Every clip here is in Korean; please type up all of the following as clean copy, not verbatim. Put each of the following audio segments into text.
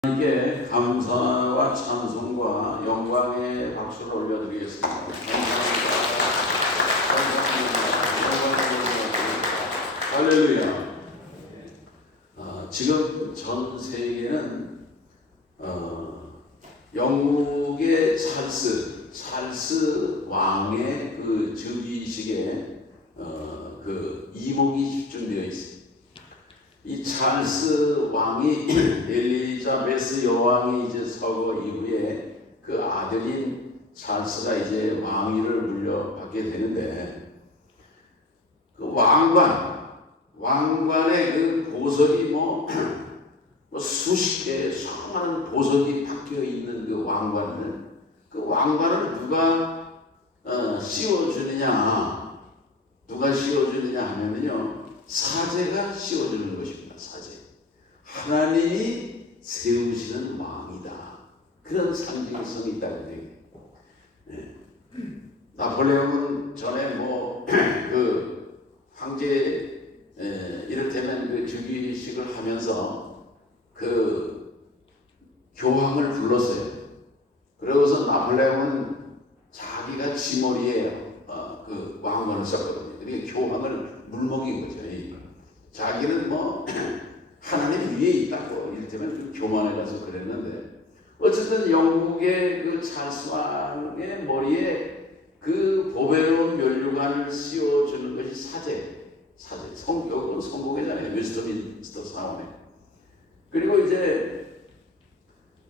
하나님께 감사와 찬송과 영광의 박수를 올려드리겠습니다. 할렐루야. 지금 전 세계는 영국의 찰스 왕의 그 즉위식에 그 이목이 집중되어 있습니다. 이 찰스 왕이 엘리자베스 여왕이 이제 서거 이후에 그 아들인 찰스가 이제 왕위를 물려받게 되는데, 그 왕관의 그 보석이 뭐 수십 개 수많은 보석이 박혀 있는 그 왕관을 누가 씌워주느냐, 하면은요, 사제가 씌워주는 것입니다. 사제. 하나님이 세우시는 왕이다. 그런 상징성이 있다는 얘기예요. 네. 나폴레옹은 전에 그 황제 이를테면 그 즉위식을 하면서 그 교황을 불렀어요. 그러고서 나폴레옹은 자기가 지머리에 그 왕관을 썼거든요. 그러니까 교황을 물먹인 거죠. 자기는 하나님 위에 있다고 이를테면 그 교만에 가서 그랬는데, 어쨌든 영국의 그 찰스 왕의 머리에 그 보배로운 면류관을 씌워주는 것이 사제. 성격은 성공회잖아요. 웨스트민스터 사원에. 그리고 이제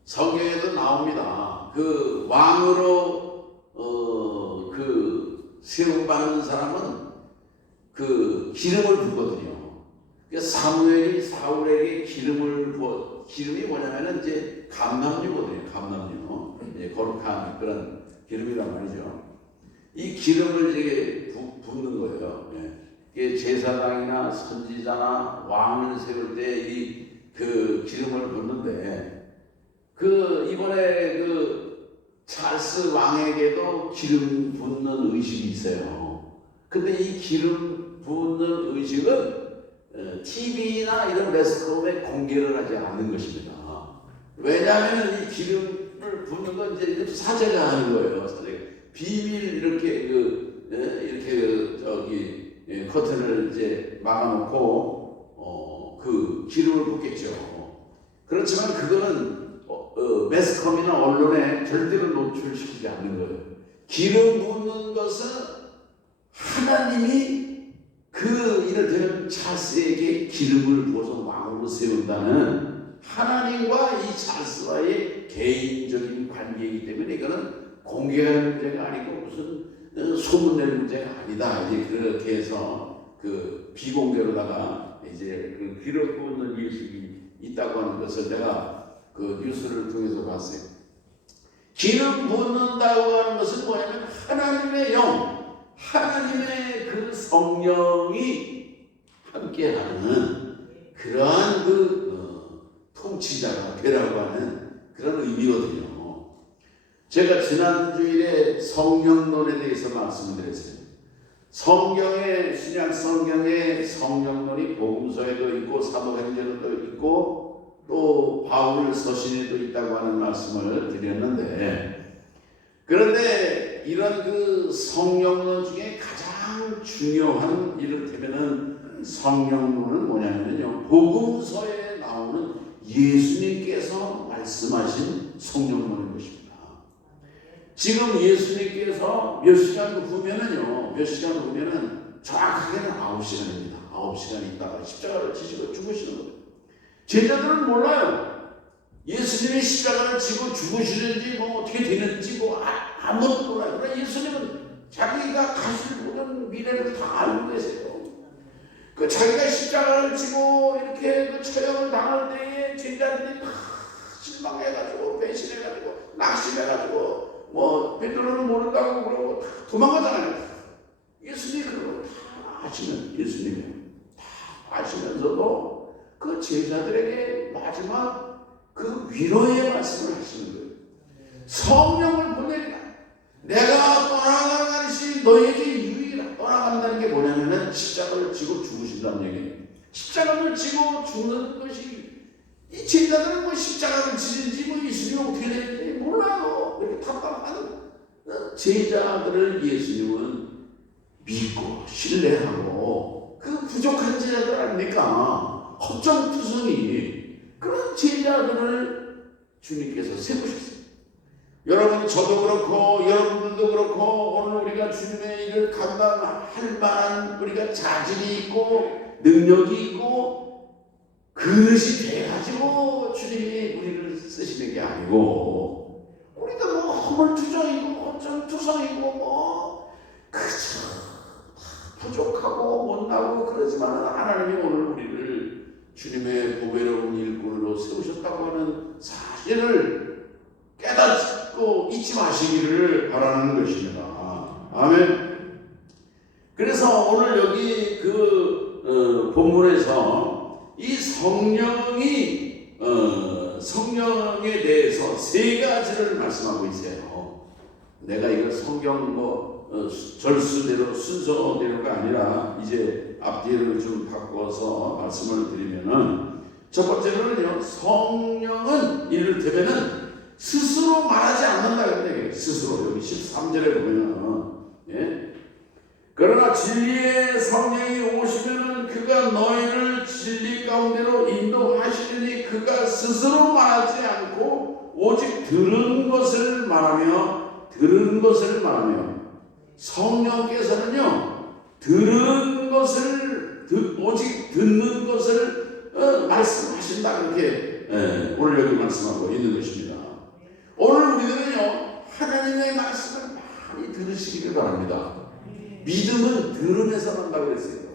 성경에도 나옵니다. 그 왕으로 그 세움받는 사람은 그 기름을 붓거든요. 그러니까 사무엘이 사울에게 기름을 부어, 기름이 뭐냐면은 이제 감람유거든요. 감람유. 거룩한 그런 기름이란 말이죠. 이 기름을 이제 붓는 거예요. 이게 제사장이나 선지자나 왕을 세울 때 이 그 기름을 붓는데, 그 이번에 그 찰스 왕에게도 기름 붓는 의식이 있어요. 근데 이 기름 붓는 의식은 TV나 이런 매스컴에 공개를 하지 않는 것입니다. 왜냐하면 이 기름을 붓는 건 이제 사제가 하는 거예요. 사제가 비밀 이렇게 커튼을 이제 막아놓고 그 기름을 붓겠죠. 그렇지만 그거는 매스컴이나 언론에 절대로 노출시키지 않는 거예요. 기름 붓는 것은 하나님이 그 이를테면 찰스에게 기름을 부어서 왕으로 세운다는 하나님과 이 찰스와의 개인적인 관계이기 때문에 이거는 공개할 문제가 아니고 무슨 소문낼 문제가 아니다. 이제 그렇게 해서 그 비공개로다가 이제 그 기름 부는 예식이 있다고 하는 것을 내가 그 뉴스를 통해서 봤어요. 기름 붓는다고 하는 것은 뭐냐면 하나님의 영, 하나님의 그 성령이 함께하는 그러한 그 통치자가 되라고 하는 그런 의미거든요. 제가 지난주일에 성령론에 대해서 말씀을 드렸어요. 신약 성경에 성령론이 복음서에도 있고 사도행전에도 있고 또 바울 서신에도 있다고 하는 말씀을 드렸는데, 그런데 이런 그 성령론 중에 가장 중요한 이를테면은 성령론은 뭐냐면요, 복음서에 나오는 예수님께서 말씀하신 성령론인 것입니다. 지금 예수님께서 몇 시간 후면은 정확하게는 9시간입니다. 9시간 있다가 십자가를 지시고 죽으시는 거예요. 제자들은 몰라요. 예수님이 십자가를 지고 죽으시는지 어떻게 되는지 아무것도 몰라요. 그러나 예수님은 자기가 가실 모든 미래를 다 알고 계세요. 그 자기가 십자가를 지고 이렇게 그 처형을 당할 때에 제자들이 다 실망해가지고 배신해가지고 낙심해가지고 베드로는 모른다고 그러고 다 도망가잖아요. 예수님이 그런 거 다 예수님이 다 아시면서도 그 제자들에게 마지막 그 위로의 말씀을 하시는 거예요. 성령을 보내리라. 내가 떠나가는 것이 너에게 유익이라. 떠나간다는 게 뭐냐면은 십자가를 지고 죽으신다는 얘기예요. 십자가를 지고 죽는 것이 이 제자들은 뭐 십자가를 지는지 뭐 예수님이 어떻게 되는지 몰라요. 이렇게 답답한 제자들을 예수님은 믿고 신뢰하고, 그 부족한 제자들 아닙니까? 허점투성이 그런 제자들을 주님께서 세우셨어요. 여러분, 저도 그렇고 여러분들도 그렇고 오늘 우리가 주님의 일을 감당할 만한 우리가 자질이 있고 능력이 있고 그릇이 돼가지고 주님이 우리를 쓰시는 게 아니고, 우리가 뭐 허물투성이고 허점투성이고 뭐 그저 부족하고 못나고 그러지만 하나님이 오늘 우리를 주님의 보배로운 일꾼으로 세우셨다고 하는 사실을 깨닫고 잊지 마시기를 바라는 것입니다. 아멘. 그래서 오늘 여기 그 본문에서 이 성령에 대해서 세 가지를 말씀하고 있어요. 내가 이거 성경 절수대로 순서대로가 아니라 이제 앞뒤를 좀 바꿔서 말씀을 드리면은, 첫 번째로는요, 성령은 이를테면은 스스로 말하지 않는다 그런 얘기예요. 스스로. 여기 13절에 보면은, 예? 그러나 진리의 성령이 오시면은 그가 너희를 진리 가운데로 인도하시리니 그가 스스로 말하지 않고 오직 들은 것을 말하며 성령께서는요, 들은 것을 오직 듣는 것을 말씀하신다, 그렇게 오늘 여기 말씀하고 있는 것입니다. 오늘 우리들은요, 하나님의 말씀을 많이 들으시기를 바랍니다. 믿음은 들으면서 난다고 그랬어요.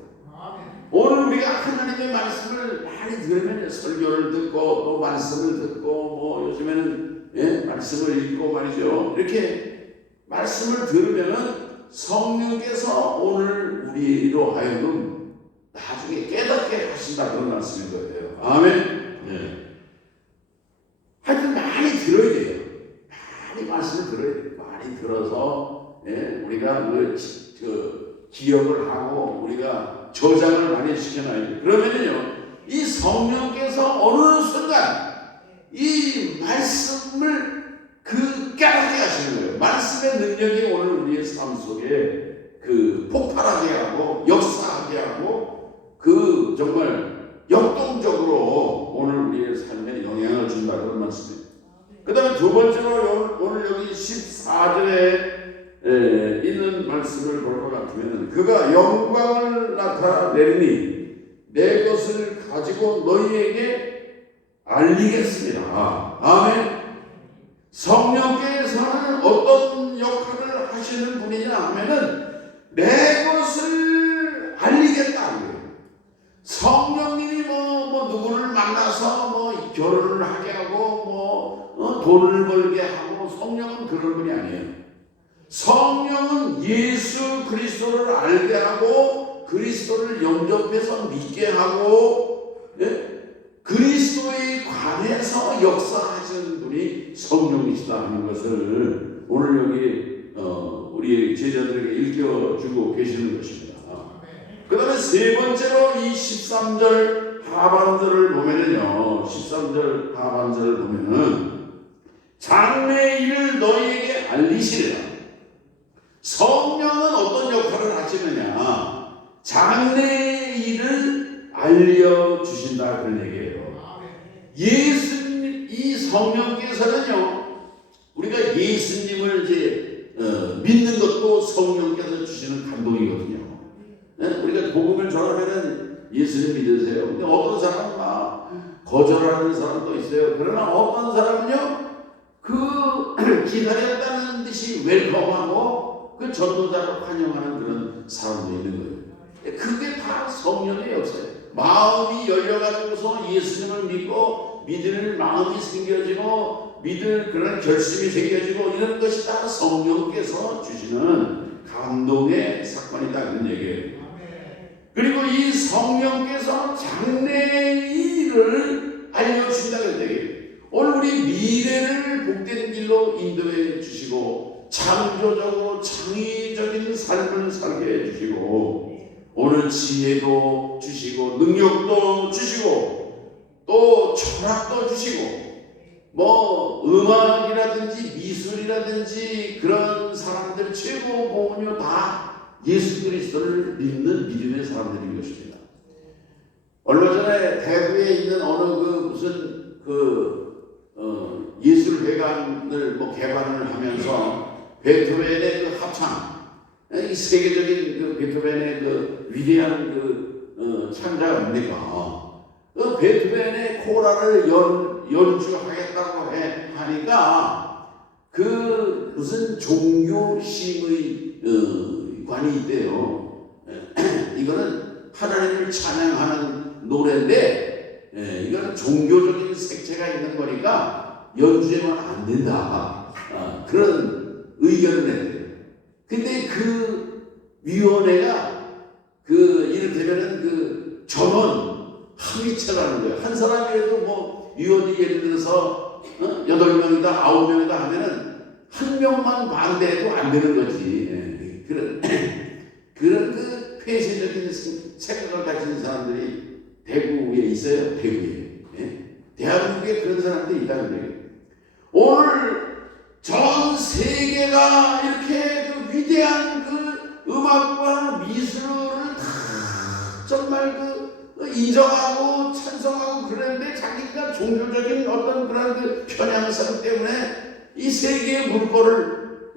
오늘 우리가 하나님의 말씀을 많이 들으면 설교를 듣고 또 말씀을 듣고 뭐 요즘에는 말씀을 읽고 말이죠. 이렇게 말씀을 들으면은 성령께서 오늘 우리로 하여금 나중에 깨닫게 하신다, 그런 말씀인 거예요. 아멘. 네. 하여튼 많이 들어야 돼요. 많이 말씀을 들어야 돼요. 많이 들어서 우리가 기억을 하고 우리가 저장을 많이 시켜놔야 돼요. 그러면은요, 이 성령께서 어느 순간 이 말씀을 깨닫게 하시는 거예요. 말씀의 능력이 오늘 우리의 삶 속에 폭발하게 하고 역사하게 하고 정말 역동적으로 오늘 우리의 삶에 영향을 준다, 그런 말씀이에요. 그 다음에 두 번째로 오늘 여기 14절에 있는 말씀을 볼 것 같으면, 그가 영광을 나타내리니 내 것을 가지고 너희에게 알리겠습니다. 아멘. 성령께서는 어떤 역할을 하시는 분이냐 하면은 내 것을 알리겠다. 성령님이 누구를 만나서 결혼을 하게 하고 돈을 벌게 하고, 성령은 그런 분이 아니에요. 성령은 예수 그리스도를 알게 하고 그리스도를 영접해서 믿게 하고 그리스도에 관해서 역사하시는 분이 성령이시다 하는 것을 오늘 여기 우리 제자들에게 읽혀주고 계시는 것입니다. 그 다음에 세 번째로 이 13절 하반절을 보면은요, 13절 하반절을 보면은 장래의 일을 너희에게 알리시리라. 성령은 어떤 역할을 하시느냐, 장래의 일을 알려주신다, 그런 얘기예요. 예수님, 이 성령께서는요, 우리가 예수님을 이제 믿는 것도 성령께서 주시는 감동이거든요. 우리가 복음을 전하면은 예수님 믿으세요. 근데 어떤 사람은 막 거절하는 사람도 있어요. 그러나 어떤 사람은요, 기다렸다는 듯이 웰컴하고 전도자를 환영하는 그런 사람도 있는 거예요. 그게 다 성령의 역사예요. 마음이 열려가지고서 예수님을 믿고 믿을 마음이 생겨지고 믿을 그런 결심이 생겨지고, 이런 것이 다 성령께서 주시는 감동의 사건이다, 그런 얘기예요. 그리고 이 성령께서 장래의 일을 알려주신다, 그런 얘기예요. 오늘 우리 미래를 복된 길로 인도해 주시고 창조적으로 창의적인 삶을 살게 해주시고 오늘 지혜도 주시고 능력도 주시고 또 철학도 주시고 뭐 음악이라든지 미술이라든지 그런 사람들 최고 보은요 다 예수 그리스도를 믿는 믿음의 사람들인 것입니다. 얼마 전에 대구에 있는 어느 무슨 예술회관을 개관을 하면서 베토벤의 합창, 이 세계적인 베토벤의 위대한 창작 아닙니까? 베토벤의 코라를 연주하겠다고 하니까 무슨 종교심의 관이 있대요. 이거는 하나님을 찬양하는 노래인데 이거는 종교적인 색채가 있는 거니까 연주하면 안 된다. 그런 의견을 냈대요. 근데 위원회가 이를테면은 전원 합의체라는 거예요. 한 사람이라도 위원이 예를 들어서 8명이다 9명이다 하면은 한 명만 반대해도 안 되는 거지. 그런 폐쇄적인 생각을 가진 사람들이 대구에 있어요. 대구에. 대한민국에 그런 사람들이 있다는 거예요. 오늘 전 세계가 이렇게 위대한 음악과 미술을 다 정말 인정하고 찬성하고 그러는데 자기가 종교적인 어떤 그런 편향성 때문에 이 세계의 물꼬를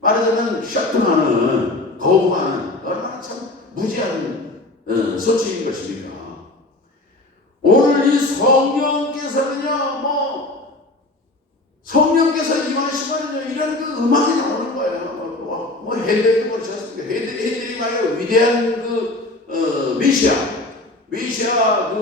말하자면 셔팅하는 거부하는 얼마나 참 무지한 소치인 것입니까? 오늘 이 성령께서 임하시면요 이런 음악이 나오는 거예요. 핸델도 그렇습니까? 핸델이 말이에요 위대한 메시아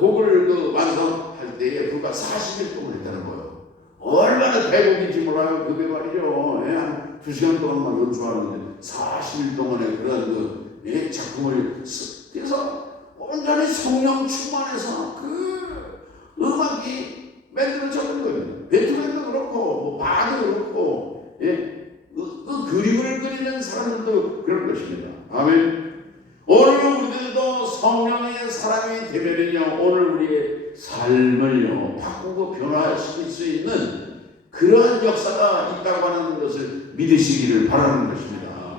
곡을 완성할 때에 불과 40일 동안 했다는 거예요. 얼마나 대곡인지 몰라요. 그게 말이죠. 한 2시간 동안만 연주하는데 40일 동안의 그런 작품을 그래서 온전히 성령 충만해서 음악이 만들어졌는 거예요. 베토벤도 그렇고 바도 그렇고 그림을 그리는 사람들도 그런 것입니다. 아멘. 오늘 우리들도 성령의 사람이 되면요 오늘 우리의 삶을요 바꾸고 변화시킬 수 있는 그러한 역사가 있다고 하는 것을 믿으시기를 바라는 것입니다.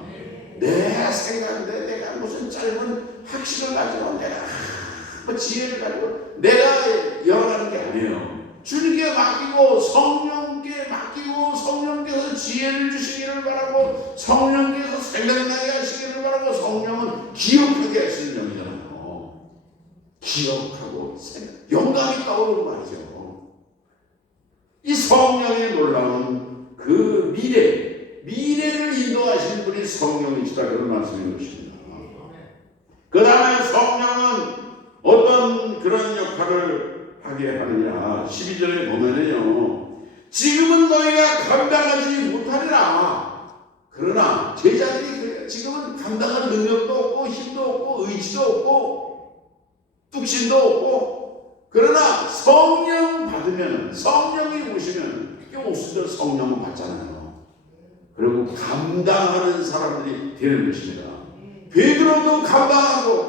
내 생각인데 내가 무슨 짧은 학식을 가지고 내가 지혜를 가지고 내가 열어가는 게 아니에요. 주님께 맡기고 성령께 맡기고 성령께서 지혜를 주시기를 바라고 성령께서 생각나게 하시기를 바라고 성령은 기억하게 하시는 영이잖아요. 기억하고 영감이 떠오르는 말이죠. 이 성령의 놀라운 미래를 인도하시는 분이 성령이시다 그런 말씀인 것입니다. 그 다음에 성령은 어떤 그런 역할을 하게 하느냐 12절에 보면은요 지금은 너희가 감당하지 못하리라. 그러나 제자들이 지금은 감당할 능력도 없고 힘도 없고 의지도 없고 뚝심도 없고 그러나 성령 받으면 성령이 오시면 옥수들 성령은 받잖아요. 그리고 감당하는 사람들이 되는 것입니다. 베드로도 감당하고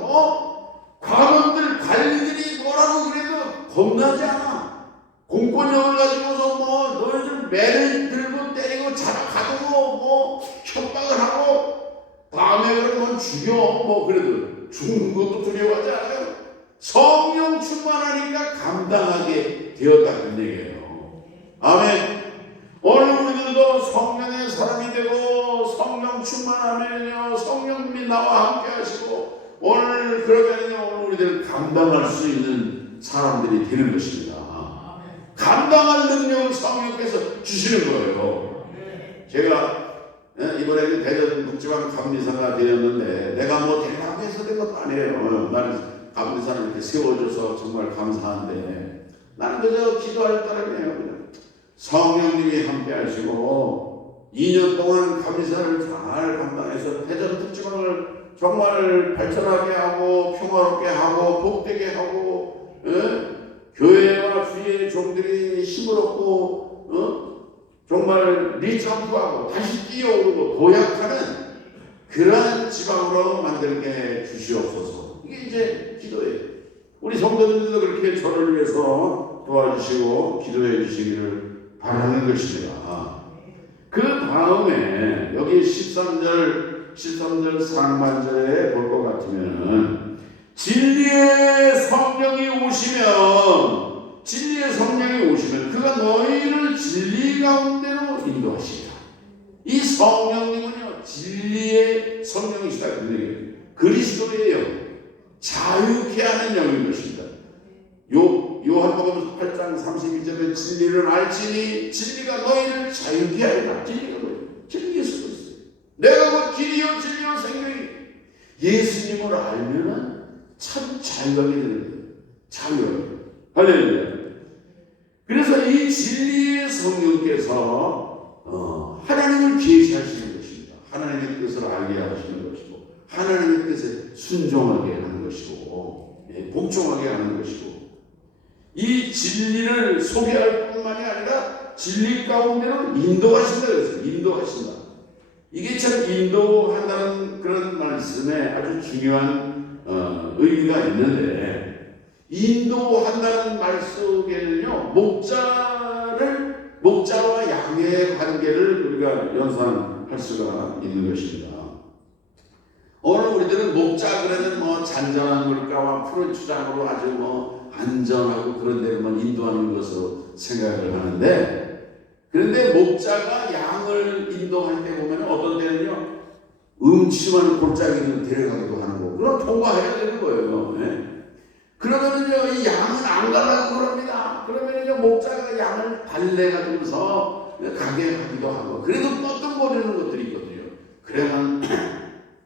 과거들 관리들이 뭐라고 그래도 겁나지 않아. 공권력을 가지고서 너희들 매를 들고 때리고 잡아가두고 협박을 하고 다음에 그러면 죽여 그래도 죽는 것도 두려워하지 않아요. 성령 충만하니까 감당하게 되었다는 얘기예요. 아멘. 오늘 우리들도 성령의 사람이 되고 성령 충만하면요 성령님이 나와 함께 하시고 오늘 그러면요 오늘 우리들 감당할 수 있는 사람들이 되는 것입니다. 감당할 능력을 성령께서 주시는 거예요. 제가 이번에 대전 북지방 감리사가 되었는데 내가 대단하게 해서 된 것도 아니에요. 나는 감리사를 이렇게 세워줘서 정말 감사한데 나는 그저 기도할 따름이에요. 그냥. 성령님이 함께 하시고 2년 동안 감리사를 잘 감당해서 대전 북지방을 정말 발전하게 하고 평화롭게 하고 복되게 하고 교회와 주의 종들이 힘을 얻고 정말 리점프하고 다시 뛰어오르고 도약하는 그러한 지방으로 만들게 주시옵소서. 이게 이제 기도예요. 우리 성도님들도 그렇게 저를 위해서 도와주시고 기도해 주시기를 바라는 것입니다. 그 다음에 여기 13절 상반절에 볼 것 같으면 진리의 성령이 오시면 그가 너희를 진리 가운데로 인도하시리라. 이 성령님은요 진리의 성령이시다. 그리스도예요. 자유케 하는 영인 것입니다. 요한복음 8장 31절에 진리를 알지니 진리가 너희를 자유케 하리라. 진리가 뭐예요? 진리 예수 그리스도. 내가 그 길이요 진리요 생명이. 예수님을 알면은 참 자유하게 되는 거예요. 자유하게. 할렐루야. 그래서 이 진리의 성령께서 하나님을 계시하시는 것입니다. 하나님의 뜻을 알게 하시는 것이고 하나님의 뜻에 순종하게 하는 것이고 복종하게 하는 것이고 이 진리를 소개할 뿐만이 아니라 진리 가운데로 인도하신다 그랬어요. 인도하신다. 이게 참 인도한다는 그런 말씀에 아주 중요한 의미가 있는데 인도한다는 말 속에는요 목자와 양의 관계를 우리가 연상할 수가 있는 것입니다. 오늘 우리들은 목자 그러면 뭐 잔잔한 물가와 푸른 추장으로 아주 뭐 안전하고 그런 데로만 인도하는 것으로 생각을 하는데 그런데 목자가 양을 인도할 때 보면 어떤 데는요 음침한 골짜기를 데려가기도 하는 거고 그럼 통과해야 되는 거예요. 그러면은요 이 양은 안 가려고 그럽니다. 그러면은요 목자가 양을 달래가지고서 가게 하기도 하고 그래도 뻗뚱거리는 것들이 있거든요. 그러면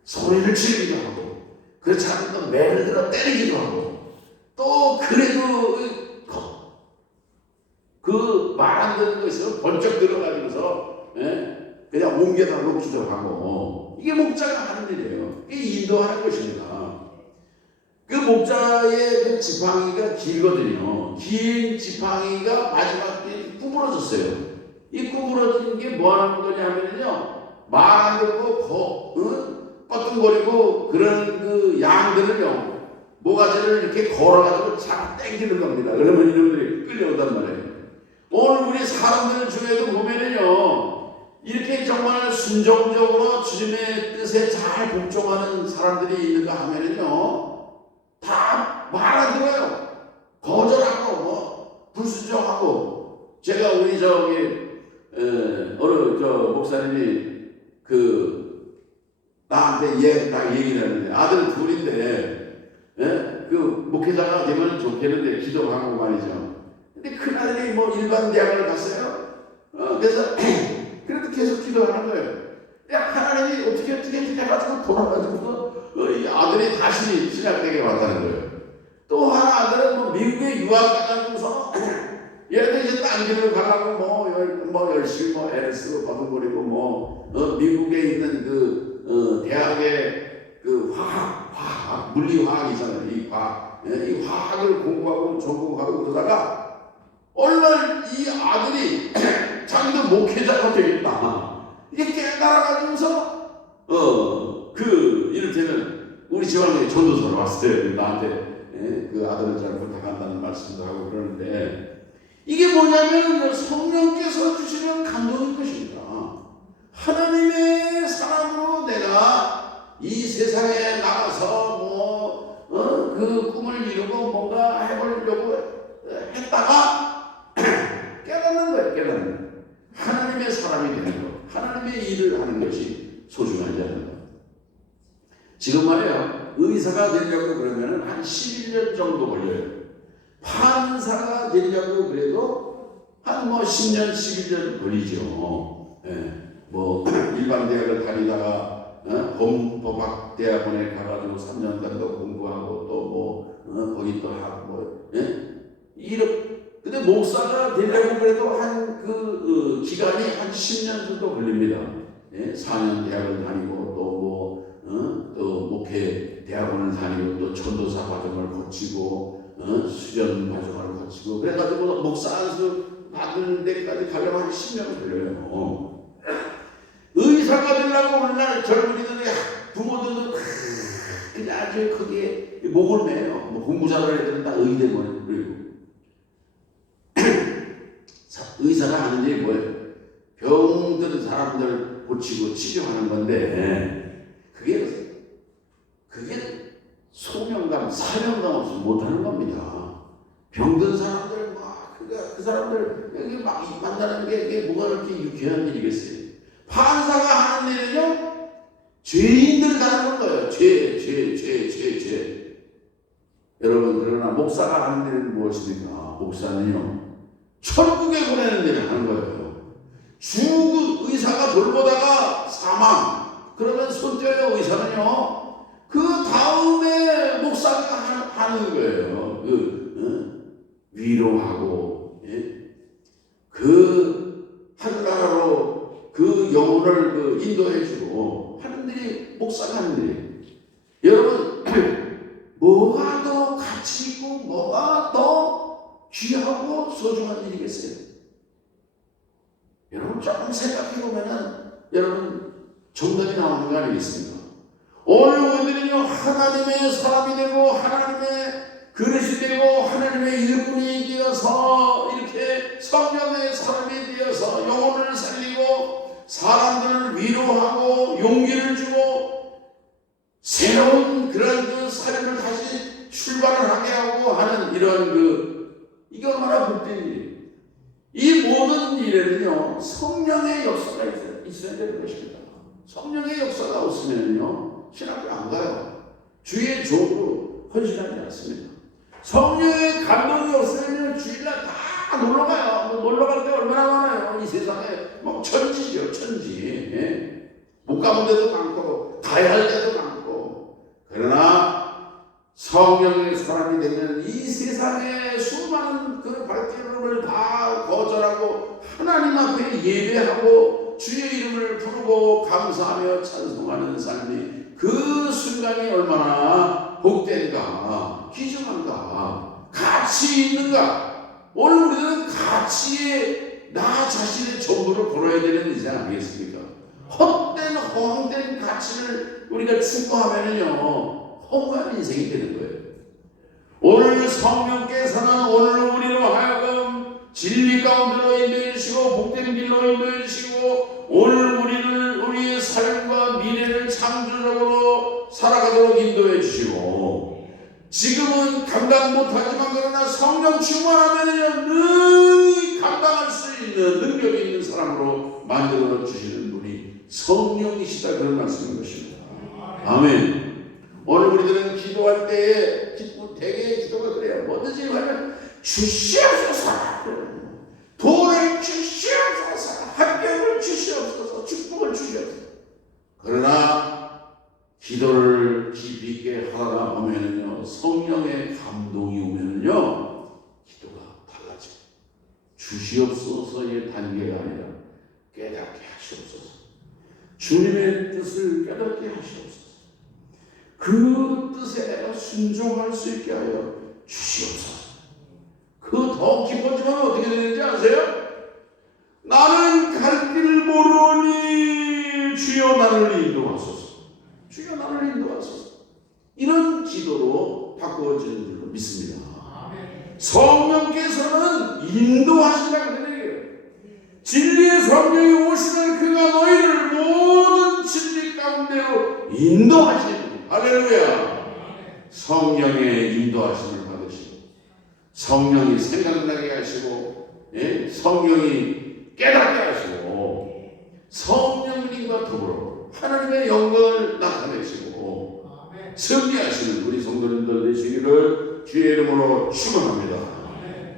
소리를 지르기도 하고 그렇지 않으면 또 매를 들어 때리기도 하고 또 그래도 그 말 안 듣는 것이 번쩍 들어가지고서 그냥 옮겨다 놓기도 하고 이게 목자가 하는 일이에요. 이게 인도하는 것입니다. 그 목자의 그 지팡이가 길거든요. 긴 지팡이가 마지막에 구부러졌어요. 이 구부러진 게 뭐 하는 거냐면요 말 안 듣고 뻗뚱거리고 그런 그 양들을요 모가지를 이렇게 걸어가지고 잡아 당기는 겁니다. 그러면 이놈들이 끌려오단 말이에요. 오늘 우리 사람들 중에도 보면은요 이렇게 정말 순종적으로 주님의 뜻에 잘 복종하는 사람들이 있는가 하면은요 다 말 안 들어요. 거절하고 뭐 불순종하고 제가 우리 어느 목사님이 나한테 딱 얘기를 했는데 아들 둘인데 그 목회자가 되면 좋겠는데 기도하고 말이죠. 근데 큰아들이 뭐 일반 대학을 갔어요. 그래서 그래도 계속 기도하는 거예요. 근데 하나님이 어떻게 해가지고 돌아가지고 이 아들이 다시 신학대학에 왔다는 거예요. 또 하나 아들은 뭐 미국에 유학 가가지고서 얘네들 이제 딴 길을 가라고 뭐 열심히 뭐 애를 쓰고 버둥거리고 미국에 있는 그 대학의 그 화학 물리화학이잖아요. 이 화학을 공부하고 전공하고 그러다가 어느 날 이 아들이 자기도 목회자가 되겠다. 이게 깨달아가지고서 이를테면 우리 지방에 전도서를 왔을 때 나한테 그 아들을 잘 부탁한다는 말씀도 하고 그러는데 이게 뭐냐면 성령께서 주시는 감동인 것입니다. 하나님의 사랑으로 내가 이 세상에 나가서 그 꿈을 이루고 뭔가 해보려고 했다가 깨닫는 거예요. 하나님의 사람이 되는 것, 하나님의 일을 하는 것이 소중하지 않는 것. 지금 말이에요. 의사가 되려고 그러면 한 11년 정도 걸려요. 판사가 되려고 그래도 한 10년, 11년 걸리죠. 일반 대학을 다니다가 법학대학원에 가가지고 3년간 더 공부하고 또 거기 또 하고 근데 목사가 되려고 그래도 한 기간이 한 10년 정도 걸립니다. 4년 대학을 다니고 또 목회 대학원을 다니고 또 전도사 과정을 거치고 수련 과정을 거치고 그래가지고 목사 안수 받는 데까지 가려면 한 10년 걸려요. 의사가 되려고 오늘날 젊은이들이 부모들도 그냥 아주 크게 목을 매요. 뭐 공부 잘하는 애들은 다 의대 보내고. 의사가 하는 일이 뭐예요? 병든 사람들 고치고 치료하는 건데, 그게 소명감, 사명감 없으면 못하는 겁니다. 병든 사람들, 그 사람들, 여기 막 만나는 게 이게 뭐가 그렇게 유쾌한 일이겠어요? 판사가 하는 일은요, 죄인들 다루는 거예요. 죄. 여러분, 그러나 목사가 하는 일은 무엇입니까? 목사는요, 천국에 보내는 일을 하는 거예요. 죽은 의사가 돌보다가 사망, 그러면 손 떼어요. 의사는요, 그 다음에 목사가 하는 거예요. 위로하고, 그 하늘나라로 그 영혼을 인도해주고 하는 일이 목사가 하는 일이에요. 여러분, 뭐가 더 가치 있고 뭐가 더 귀하고 소중한 일이겠어요? 여러분 조금 생각해보면은 여러분 정답이 나오는 거 아니겠습니까? 오늘 우리들은요, 하나님의 사람이 되고 하나님의 그릇이 되고 하나님의 일꾼이 되어서 이렇게 성령의 사람이 되어서 영혼을 살리고 사람들을 위로하고 용기를 주고 새로운 그런 그 삶을 다시 출발을 하게 하고 하는 이런 이게 얼마나 복된 일이에요. 이 모든 일에는요, 성령의 역사가 있어야 되는 것입니다. 성령의 역사가 없으면요, 신학교 안 가요. 주의 종으로 헌신하지 않습니다. 성령의 감동이 없으면 주일날 다 놀러 가요. 놀러 갈 때 얼마나 많아요. 이 세상에 막 천지죠, 천지. 못 가본 데도 많고 가야 할 데도 많고. 그러나 성령의 사람이 되면 이 세상에 수많은 그 발길을 다 거절하고 하나님 앞에 예배하고 주의 이름을 부르고 감사하며 찬송하는 삶이 그 순간이 얼마나 복된가, 귀중한가, 가치 있는가. 오늘 우리는 가치에 나 자신의 전부를 걸어야 되는 이제 아니겠습니까? 헛된 허황된 가치를 우리가 추구하면은요, 허무한 인생이 되는 거예요. 오늘 성령께서는 오늘 우리로 하여금 진리 가운데로 인도해 주시고 복된 길로 인도해 주시고 오늘 우리의 삶과 미래를 창조적으로 살아가도록 인도해 주시고 지금은 감당 못하지만 그러나 성령 충만하면은요, 능히 감당할 수 있는 능력이 있는 사람으로 만들어 주시는 분이 성령이시다, 그런 말씀인 것입니다. 아멘. 오늘 우리들은 기도할 때에 대개의 기도가 그래요. 뭐든지 하면 주시옵소서, 돈을 주시옵소서, 합격을 주시옵소서, 축복을 주시옵소서. 그러나 기도를 깊이 있게 하다 보면은요, 성령의 감동이 오면은요, 기도가 달라져요. 주시옵소서의 단계가 아니라 깨닫게 하시옵소서. 주님의 뜻을 깨닫게 하시옵소서. 그 뜻에 내가 순종할 수 있게 하여 주시옵소서. 그 더 깊어지면 어떻게 되는지 아세요? 나는 갈 길을 모르니 주여 나를 인도하소서. 주여 나를 인도하소서. 이런 기도로 바꾸어지는 줄로 믿습니다. 성령께서는 인도하신다고 그러는 거예요. 진리의 성령이 오시는 그가 너희를 모든 진리 가운데로 인도하시는, 할렐루야. 성령의 인도하심을 받으시고 성령이 생각나게 하시고 성령이 깨닫게 하시고 성령님과 더불어 하나님의 영광을 나타내시고 승리하시는 우리 성도님들 되시기를 주의 이름으로 축원합니다.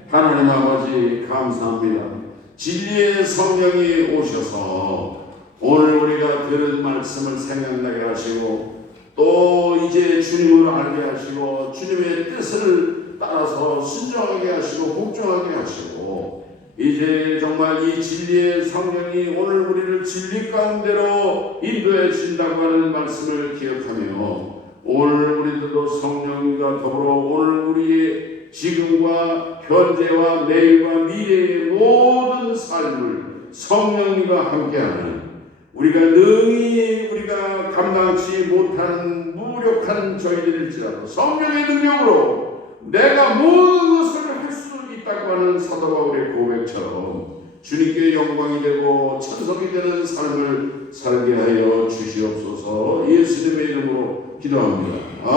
하나님 아버지 감사합니다. 진리의 성령이 오셔서 오늘 우리가 들은 말씀을 생각나게 하시고 또 이제 주님을 알게 하시고 주님의 뜻을 따라서 순종하게 하시고 복종하게 하시고 이제 정말 이 진리의 성령이 오늘 우리를 진리 가운데로 인도해 주신다고 하는 말씀을 기억하며 오늘 우리들도 성령과 더불어 오늘 우리의 지금과 현재와 내일과 미래의 모든 삶을 성령님과 함께하는 우리가 능히 우리가 감당치 못하는 무력한 저희들일지라도 성령의 능력으로 내가 모든 것을 할 수 있다고 하는 사도 바울의 고백처럼 주님께 영광이 되고 찬송이 되는 삶을 살게 하여 주시옵소서. 예수님의 이름으로 기도합니다. 아멘.